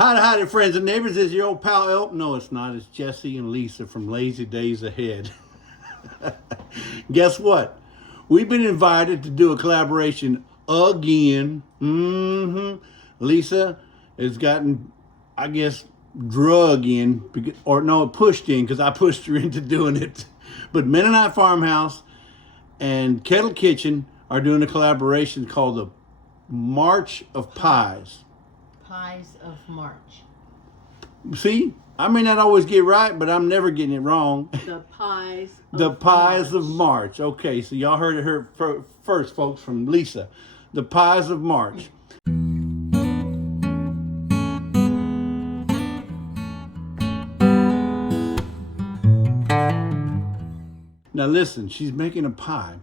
Howdy, friends and neighbors. This is your old pal Elk. No, it's not. It's Jesse and Lisa from Lazy Days Ahead. Guess what? We've been invited to do a collaboration again. Lisa has gotten, I guess, drug in, or no, pushed in, because I pushed her into doing it. But Mennonite Farmhouse and Kettle Kitchen are doing a collaboration called the March of Pies. Pies of March. See, I may not always get right, but I'm never getting it wrong. The pies of The Pies March. of March. Okay, so y'all heard it here first, folks, from Lisa. The Pies of March. Now listen, she's making a pie.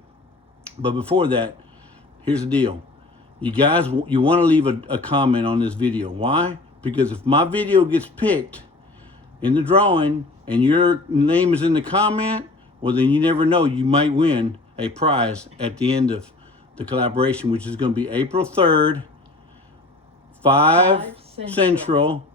But before that, here's the deal. You guys, you want to leave a comment on this video. Why? Because if my video gets picked in the drawing and your name is in the comment, well, then you never know. You might win a prize at the end of the collaboration, which is going to be April 3rd, 5 Central,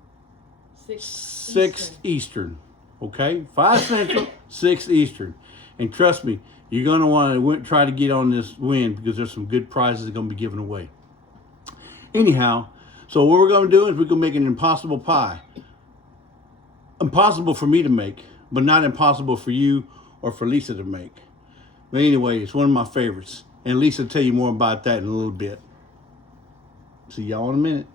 6 Eastern. Okay? 5 Central, 6 Eastern. And trust me, you're going to want to try to get on this win because there's some good prizes going to be given away. Anyhow, so what we're going to do is we're going to make an impossible pie. Impossible for me to make, but not impossible for you or for Lisa to make. But anyway, it's one of my favorites. And Lisa will tell you more about that in a little bit. See y'all in a minute.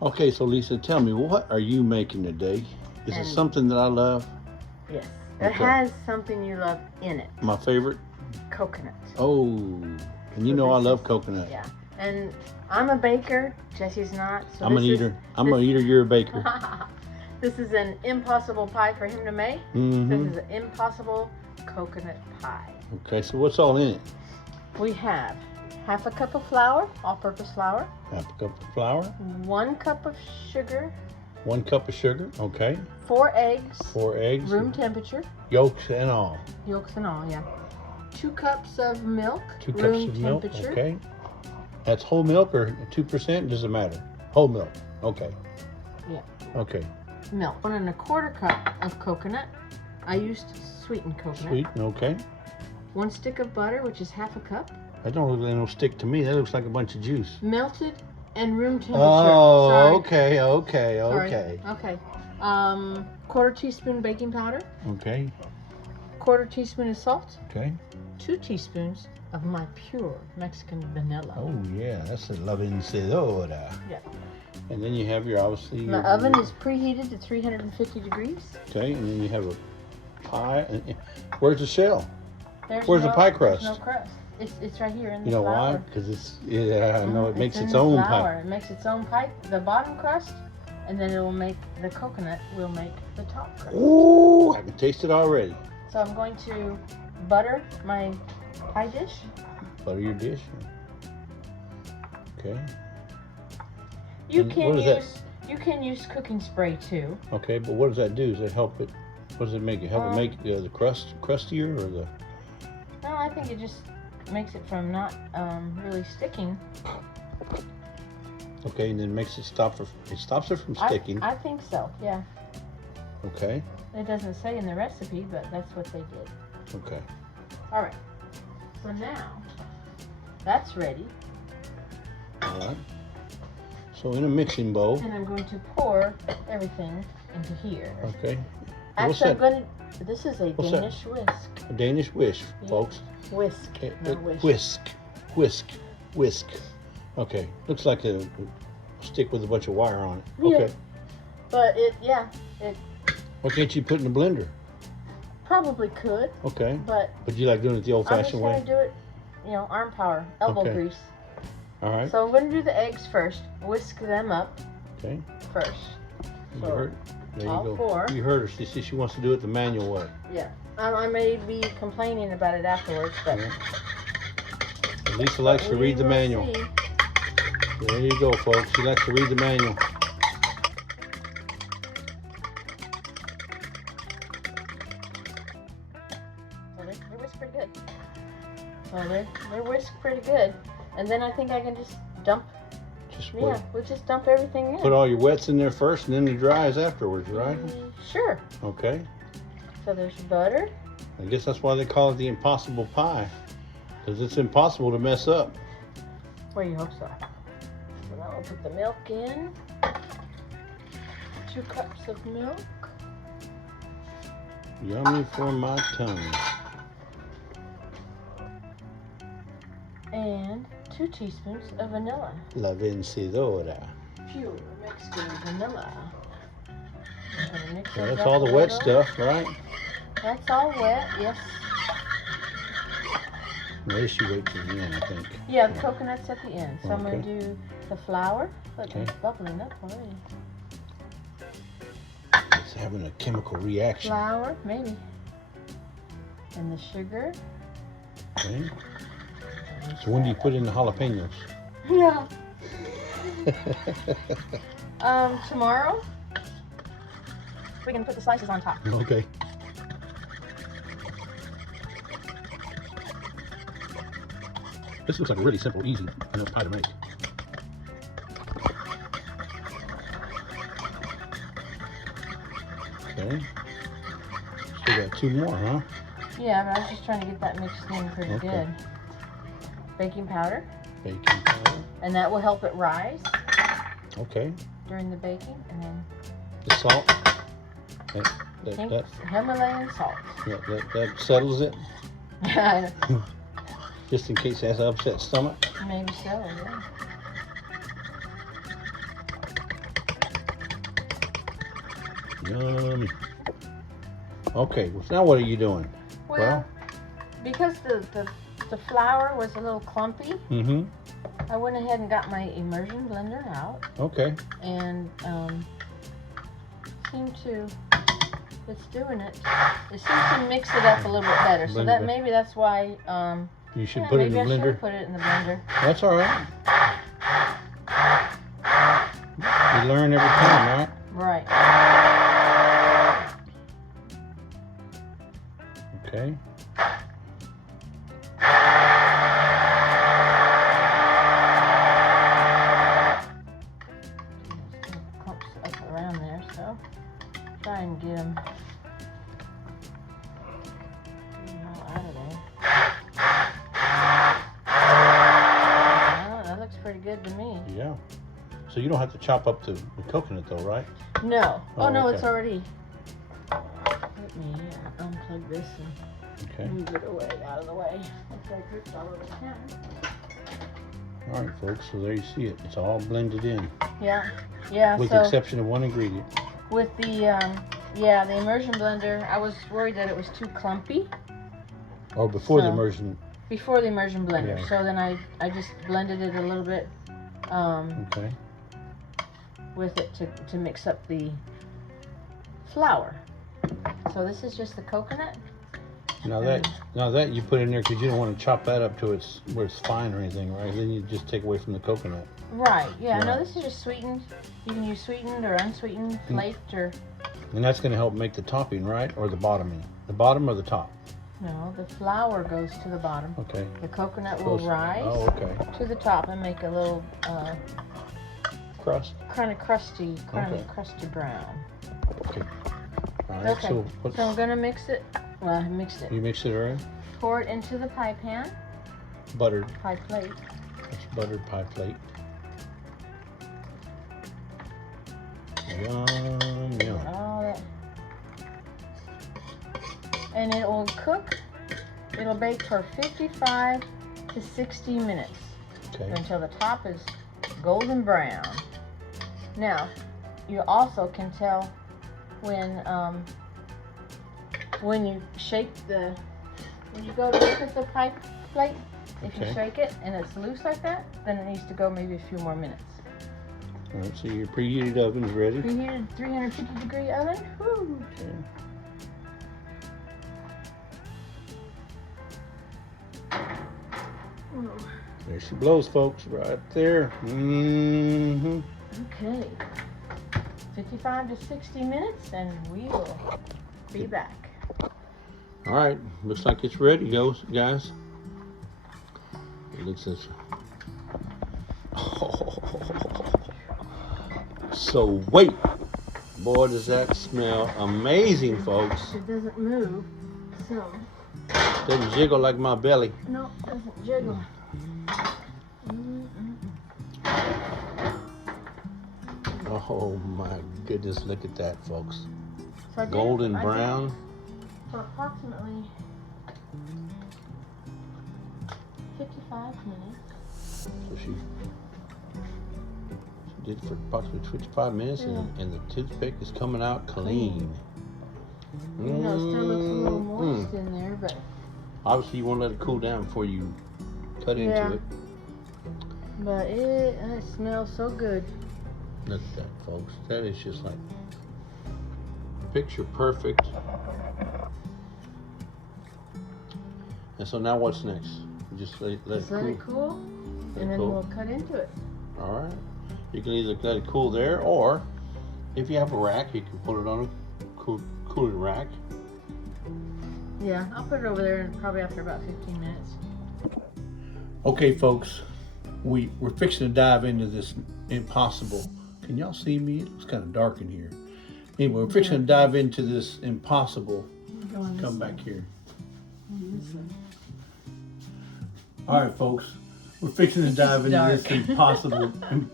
Okay, so Lisa, tell me, what are you making today? Is it something that I love? Yes. It has something you love in it. My favorite? Coconut. Oh, and you know I love coconut. Yeah. And I'm a baker. Jesse's not. So I'm an eater. I'm an eater. You're a baker. This is an impossible pie for him to make. This is an impossible coconut pie. Okay, so what's all in it? We have half a cup of flour, all-purpose flour. Half a cup of flour. 1 cup of sugar. 1 cup of sugar. Okay. 4 eggs. 4 eggs. Room temperature. Yolks and all. Yolks and all, yeah. 2 cups of milk. 2 cups room of milk. temperature. Okay. That's whole milk or 2%? Doesn't matter. Whole milk. Okay. Yeah. Okay. Milk. 1 1/4 cup of coconut. I used sweetened coconut. Sweet. Okay. 1 stick of butter, which is half a cup. That don't look like no stick to me. That looks like a bunch of juice. Melted and room temperature. Oh, Sorry. okay, okay, Sorry. okay. Okay. 1/4 teaspoon baking powder. Okay. 1/4 teaspoon of salt. Okay. 2 teaspoons of my pure Mexican vanilla. Oh yeah, that's a la vencedora. Yeah. And then you have your obviously. My oven is preheated to 350 degrees. Okay, and then you have a pie. Where's the shell? Where's the pie crust? There's no crust. It's right here in the You know flour. why? Because it's I know it makes in its the own flour. pie. It makes its own pie. The bottom crust, and then it will make the coconut will make the top crust. Ooh, I can taste it already. So I'm going to butter my pie dish. Butter your dish. Okay. You And can what is use you can use cooking spray too. Okay, but what does that do? Does it help it? What does it make it? Help it make the crust crustier or the? No, I think it just makes it from not really sticking. Okay, and then makes it stops it from sticking. I think so. Yeah. Okay. It doesn't say in the recipe, but that's what they did. Okay. All right. So now that's ready. All right. So in a mixing bowl. And I'm going to pour everything into here. Okay. Actually, I'm going to. This is a Danish whisk. A Danish whisk, folks. Whisk. No, Whisk. Whisk. Okay. Looks like a stick with a bunch of wire on it. Yeah. Okay. But it. Why can't you put it in the blender? Probably could. Okay. But you like doing it the old-fashioned way? I'm just going to do it, arm power, elbow grease. All right. So I'm going to do the eggs first. Whisk them up. Okay. First. You heard? There you all go. 4. You heard her. She wants to do it the manual way. Yeah. I may be complaining about it afterwards, but. Yeah. Lisa likes to read the manual. See. There you go, folks. She likes to read the manual. So they whisk pretty good. So they whisk pretty good. And then I think I can just dump Yeah, we'll just dump everything in. Put all your wets in there first and then the dries afterwards, right? Sure. Okay. So there's your butter. I guess that's why they call it the impossible pie. Because it's impossible to mess up. Well, you hope so. So now we'll put the milk in. 2 cups of milk. Yummy for my tongue. And 2 teaspoons of vanilla. La vencedora. Pure Mexican vanilla. I'm gonna mix So those that's up all a the wet little. stuff, right? That's all wet, yes. At least you wait till the end, I think. Yeah, the coconut's at the end. So I'm Okay. gonna do the flour, but Okay. it's bubbling up already. It's having a chemical reaction. Flour, maybe. And the sugar. Okay. So when do you put in the jalapenos? Yeah. Tomorrow we can put the slices on top. Okay. This looks like a really simple, easy pie to make. Okay. Still got 2 more, huh? Yeah, but I was just trying to get that mixed in pretty Okay. good. Baking powder, Baking powder. and that will help it rise Okay. during the baking, and then The salt. pink That, Himalayan salt. yeah, that settles it, Yeah, just in case it has an upset stomach. maybe so, yeah. Yummy. Okay, well, now what are you doing? Well, because the flour was a little clumpy, Mm-hmm. I went ahead and got my immersion blender out, Okay. and it's doing it. It seems to mix it up a little bit better. So Blend that it. maybe that's why. You should Yeah, put it in maybe the I blender. should put it in the blender. That's all right. You learn every time, right? Right. Okay. Clumps up around there, so try and get them all out of there. Oh, that looks pretty good to me. Yeah. So you don't have to chop up the coconut though, right? No. Oh, Oh, no, okay. it's already. Let me unplug this and Okay. move it away, out of the way. Looks like it's all over the can. All right, folks. So there you see it. It's all blended in, Yeah. Yeah. with the So exception of one ingredient. with the the immersion blender, I was worried that it was too clumpy Or before the So- immersion. before the immersion blender. Yeah. So then I just blended it a little bit Okay. with it to mix up the flour. So this is just the coconut. Now that you put in there because you don't want to chop that up to where it's fine or anything, right? Then you just take away from the coconut. Right. Yeah. No, Right. this is just sweetened. You can use sweetened or unsweetened, flaked or And that's going to help make the topping, right? Or the bottoming? The bottom or the top? no. The flour goes to the bottom. Okay. The coconut will Close. rise Oh, okay. to the top and make a little Crust. kind of crusty Okay. brown. Okay. All right. Okay. So what's, So I'm gonna mix it. Well, I mixed it. you mix it already? Pour it into the pie pan, Buttered. pie plate. It's buttered pie plate. Yum, yum. All that. And it will cook. It'll bake for 55 to 60 minutes Okay. until the top is golden brown. Now, you also can tell when you shake when you go to look at the pie plate, if you Okay. shake it and it's loose like that, then it needs to go maybe a few more minutes. All right. So your preheated oven is ready. Preheated 350-degree oven. Woo. Okay. There she blows, folks, right there. Mm-hmm. Okay. 55 to 60 minutes and we will be back. All right, looks like it's ready, guys. It looks as So wait. Boy, does that smell amazing, folks. It doesn't move, so. Doesn't jiggle like my belly. No, it doesn't jiggle. Oh my goodness, look at that, folks. So Golden brown. For approximately 55 minutes. So she did it for approximately 55 minutes, and the toothpick is coming out clean. You know, it still looks a little moist in there, but obviously you want to let it cool down before you cut into it. But it smells so good. Look at that, folks. That is just like picture perfect. And so now what's next? We just let it cool. And then we'll cut into it. All right. You can either let it cool there, or if you have a rack, you can put it on a cooling rack. Yeah, I'll put it over there probably after about 15 minutes. Okay, folks, we're fixing to dive into this impossible. Can y'all see me? It looks kind of dark in here. Anyway, we're fixing to dive into this impossible. Come back here. All right, folks, we're fixing to dive into this impossible.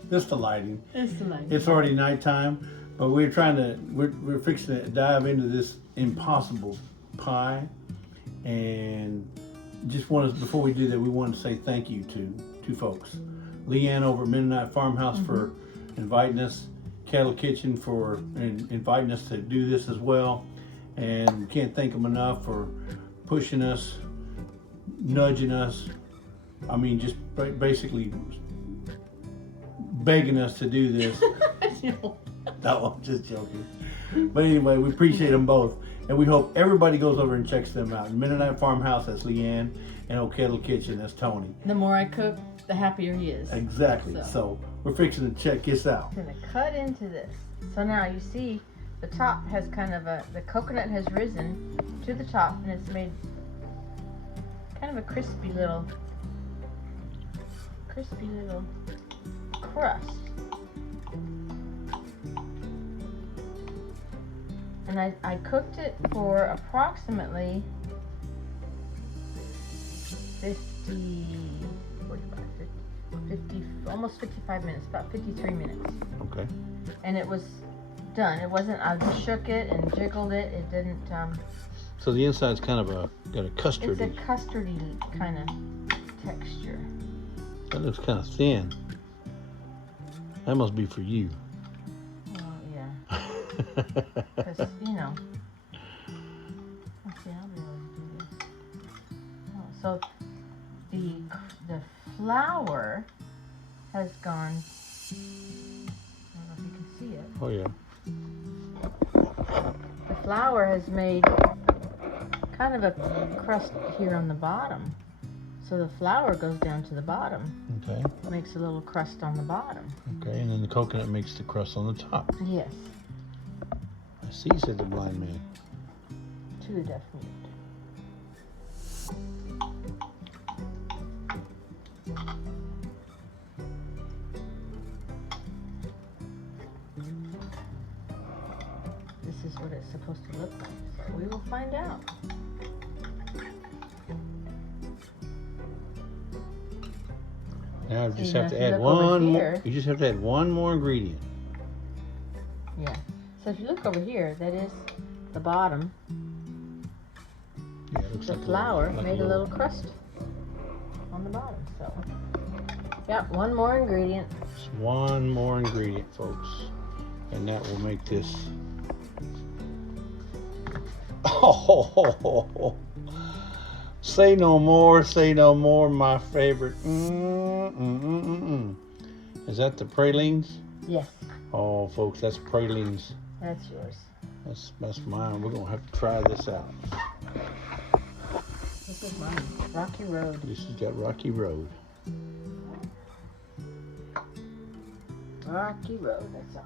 This the lighting. It's the lighting. It's already nighttime, but we're fixing to dive into this impossible pie, and before we do that, we want to say thank you to two folks. Leanne over at Mennonite Farmhouse for inviting us, Kettle Kitchen for inviting us to do this as well, and we can't thank them enough for pushing us, nudging us. I mean, just basically begging us to do this. No, I'm just joking. But anyway, we appreciate them both. And we hope everybody goes over and checks them out. Mennonite Farmhouse, that's Leanne. And Old Kettle Kitchen, that's Tony. The more I cook, the happier he is. Exactly. So we're fixing to check this out. I'm going to cut into this. So now you see the top has kind of the coconut has risen to the top, and it's made kind of a crispy little crust. And I cooked it for approximately almost 55 minutes, about 53 minutes. Okay. And it was done. It wasn't, I just shook it and jiggled it. It didn't, So the inside's kind of got a custardy. it's a custardy kind of texture. That looks kind of thin. That must be for you. Well, yeah. Because, you know. Let's see, I'll be able to do this. Oh, so the flour has gone, I don't know if you can see it. Oh yeah. The flour has made kind of a crust here on the bottom. So the flour goes down to the bottom. Okay. Makes a little crust on the bottom. Okay, and then the coconut makes the crust on the top. Yes. I see, said the blind man. To the deaf mute. This is what it's supposed to look like. So we will find out. Now you just So have to if you add look over one more. here- You just have to add one more ingredient. Yeah. So if you look over here, that is the bottom. Yeah, it looks The like flour made a little crust on the bottom. So, yep, one more ingredient. Just one more ingredient, folks, and that will make this. Oh, say no more, say no more. My favorite. Is that the pralines? Yes, Oh, folks, that's pralines. that's yours. That's mine. We're gonna have to try this out. This is mine. Rocky Road. This has got Rocky Road. Rocky Road. That's all.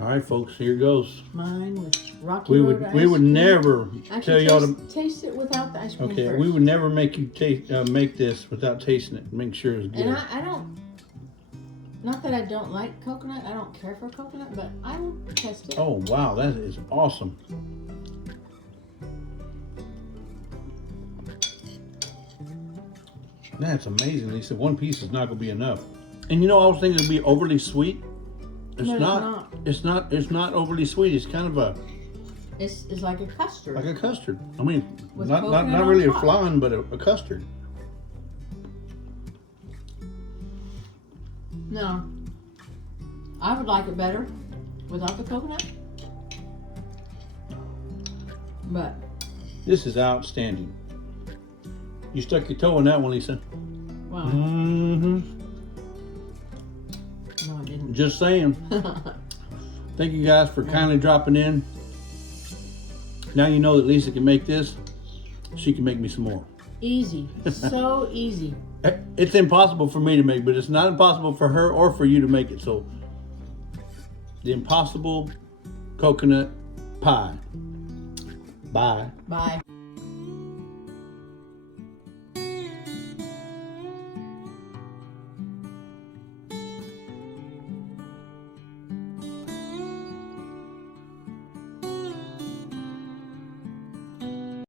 All right, folks, here goes. Mine with Rocky Road ice We would cream. never I tell should y'all to. taste it without the ice cream Okay, first. we would never make you make this without tasting it. Make sure it's good. And I don't. Not that I don't like coconut. I don't care for coconut, but I will test it. Oh wow, that is awesome. That's amazing. He said one piece is not going to be enough. And you know, I was thinking it'd be overly sweet. It's But not. It's not. It's not overly sweet. It's kind of a It's like a custard. like a custard. I mean, With not coconut really on a top. flan, but a custard. No. I would like it better without the coconut. But This is outstanding. You stuck your toe in that one, Lisa. wow. Mm-hmm. No, I didn't. Just saying. Thank you guys for kindly dropping in. Now you know that Lisa can make this. She can make me some more. Easy. So easy. It's impossible for me to make, but it's not impossible for her or for you to make it. So, the impossible coconut pie. Bye. Bye.